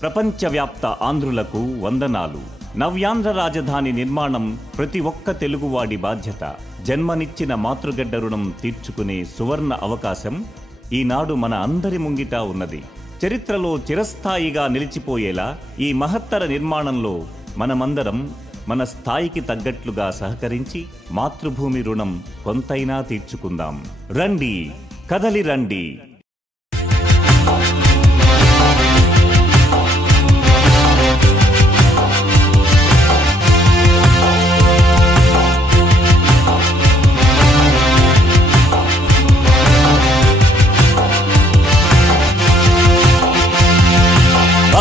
ప్రపంచవ్యాప్త ఆంధ్రులకు వందనాలు. నవ్యాంధ్ర రాజధాని నిర్మాణం ప్రతి ఒక్క తెలుగువాడి బాధ్యత. జన్మనిచ్చిన మాతృగడ్డ రుణం తీర్చుకునే సువర్ణ అవకాశం ఈనాడు మన అందరి ముంగిట ఉన్నది. చరిత్రలో చిరస్థాయిగా నిలిచిపోయేలా ఈ మహత్తర నిర్మాణంలో మనమందరం మన స్థాయికి తగ్గట్లుగా సహకరించి మాతృభూమి రుణం కొంతైనా తీర్చుకుందాం. రండి, కదలి రండి.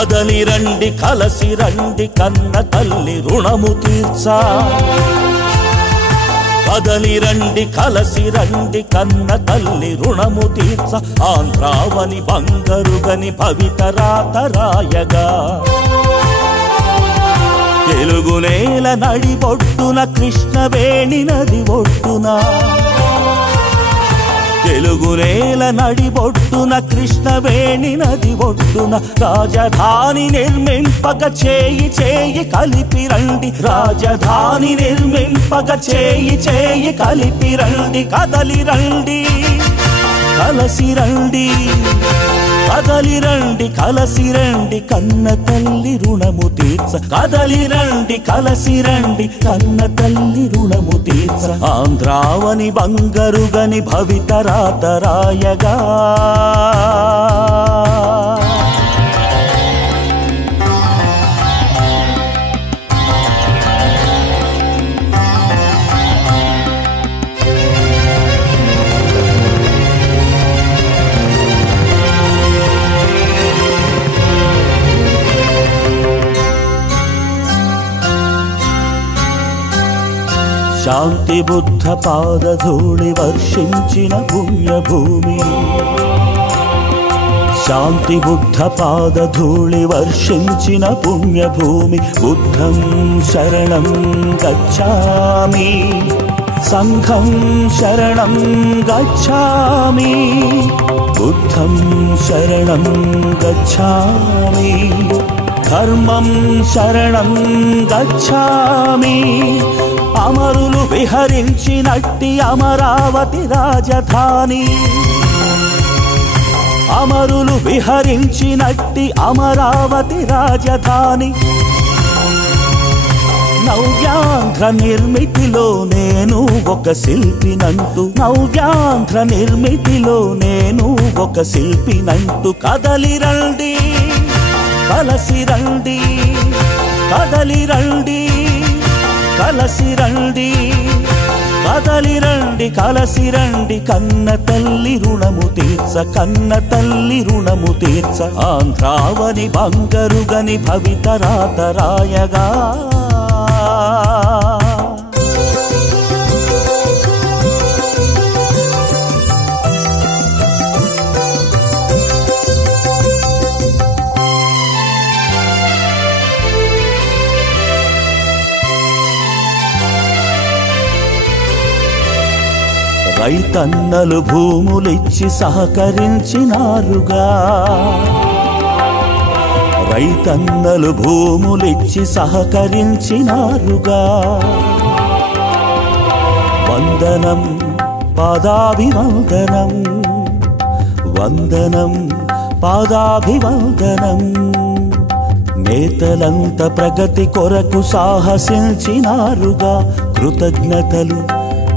కదలి రండి, కలసి రండి, కన్న తల్లి రుణము తీర్చా. కదలి రండి, కలసి రండి, కన్న తల్లి రుణము తీర్చ. ఆంధ్రావని బంగరుగని భవితరాతరాయగా తెలుగు నేల నడిబొట్టున కృష్ణవేణి నది ఒడ్డున. తెలుగు నేల నడిబొట్టున కృష్ణవేణి నది ఒడ్డున రాజధాని నిర్మింపక చేయి చేయి కలిపి రండి. రాజధాని నిర్మింపక చేయి చేయి కలిపి రండి. కదలి రండి, కలసి రండి, కదలి రండి, కలసి రండి, కన్న తల్లి రుణము తీర్చ. కదలి రండి, కలసి రండి, కన్న తల్లి రుణము తీర్చ. ఆంధ్రావని బంగరుగని భవితరాతరాయగా శాంతి బుద్ధ పాదధూళి వర్షించిన పుణ్యభూమి. శాంతి బుద్ధ పాదధూళి వర్షించిన పుణ్యభూమి. బుద్ధం శరణం గచ్ఛామి, సంఘం శరణం గచ్ఛామి. బుద్ధం శరణం గచ్ఛామి, ధర్మం శరణం గచ్ఛామి. అమరులు విహరించినట్టి అమరావతి రాజధాని. అమరులు విహరించినట్టి అమరావతి రాజధాని. నవ్యాంధ్ర నిర్మితిలో నేను ఒక శిల్పినంటూ. నవ్యాంధ్ర నిర్మితిలో నేను ఒక శిల్పినంటూ. కదలి రండి, కలసి రండి, కదలి రండి, కలసి రండి, కదలి రండి, కలసి రండి, కన్న తల్లి రుణము తీర్చ. కన్న తల్లి రుణము తీర్చ. ఆంధ్రావని బంగరుగని భవితరాతరాయగా రైతన్నలు భూములిచ్చి సహకరించినారుగా. రైతన్నలు భూములిచ్చి సహకరించినారుగా. వందనం పాదాభివందనం, వందనం పాదాభివందనం. నేతలంత ప్రగతి కొరకు సాహసించినారుగా. కృతజ్ఞతలు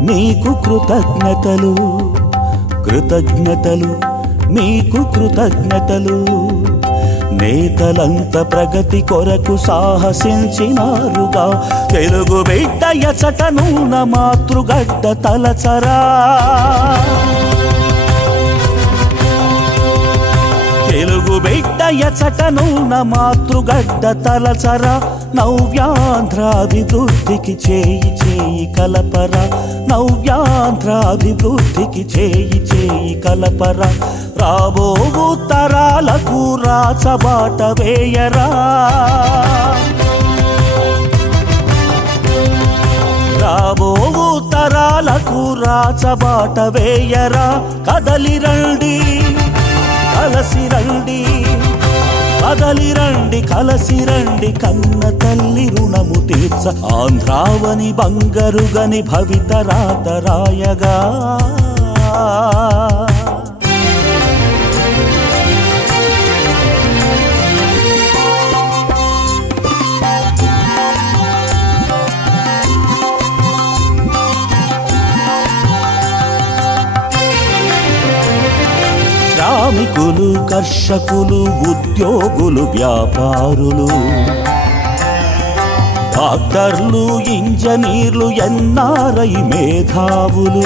మీకు, కృతజ్ఞతలు, కృతజ్ఞతలు మీకు, కృతజ్ఞతలు. నేతలంత ప్రగతి కొరకు సాహసించినారుగా. తెలుగు బిడ్డ ఎచటనున్న మాతృగడ్డ తలచరా. తెలుగు బిడ్డ ఎచటనున్న మాతృగడ్డ తలచరా. నవ్యాంధ్రాభివృద్ధికి చేయి చేయి కలపరా, నవ్యాంధ్రాభివృద్ధికి చేయి చేయి కలపరా, రాబోవు తరాలకు రాచబాట వేయరా, రాబోవు తరాలకు రాచబాట వేయరా, కదలి రండి కలసి రండి, కదలి రండి కలసి రండి, కన్న తల్లి రుణము తీర్చ ఆంధ్రావని బంగరుగని భవిత రాత రాయగా. శ్రామికులు, కర్షకులు, ఉద్యోగులు, వ్యాపారులు, డాక్టర్లు, ఇంజనీర్లు, ఎన్ఆర్ఐ మేధావులు,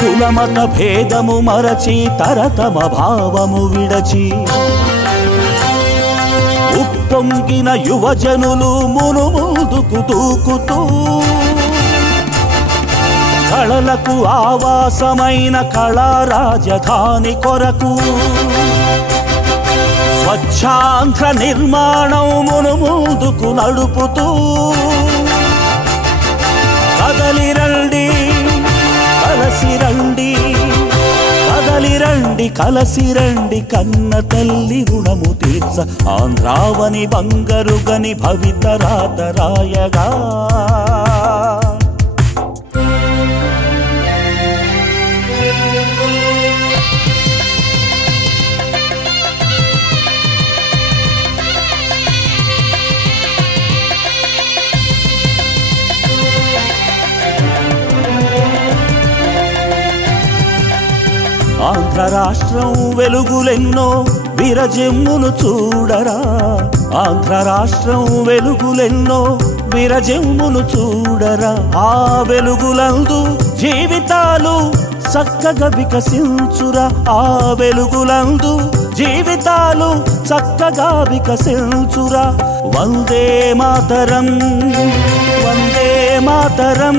కులమత భేదము మరచి తరతమ భావము విడచి ఉప్పొంగిన యువజనులు మునుముందుకు దూకుతూ కళలకు ఆవాసమైన కళా రాజధాని కొరకు స్వచ్ఛాంధ్ర నిర్మాణం మునుముందుకు నడుపుతూ కదలి రండి కలసి రండి, కదలి రండి కలసి రండి, కన్న తల్లి రుణము తీర్చ ఆంధ్రావని బంగరుగని భవిత రాత రాయగా. ఆంధ్ర రాష్ట్రం వెలుగులెన్నో విరజిమ్మును చూడరా, ఆంధ్ర రాష్ట్రం వెలుగులెన్నో విరజిమ్మును చూడరా, ఆ వెలుగులందు జీవితాలు చక్కగా వికసించురా, ఆ వెలుగులందు జీవితాలు చక్కగా వికసించురా. వందే మాతరం వందే మాతరం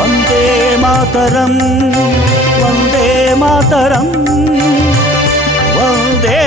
వందే మాతరం వందే మాతరం వందే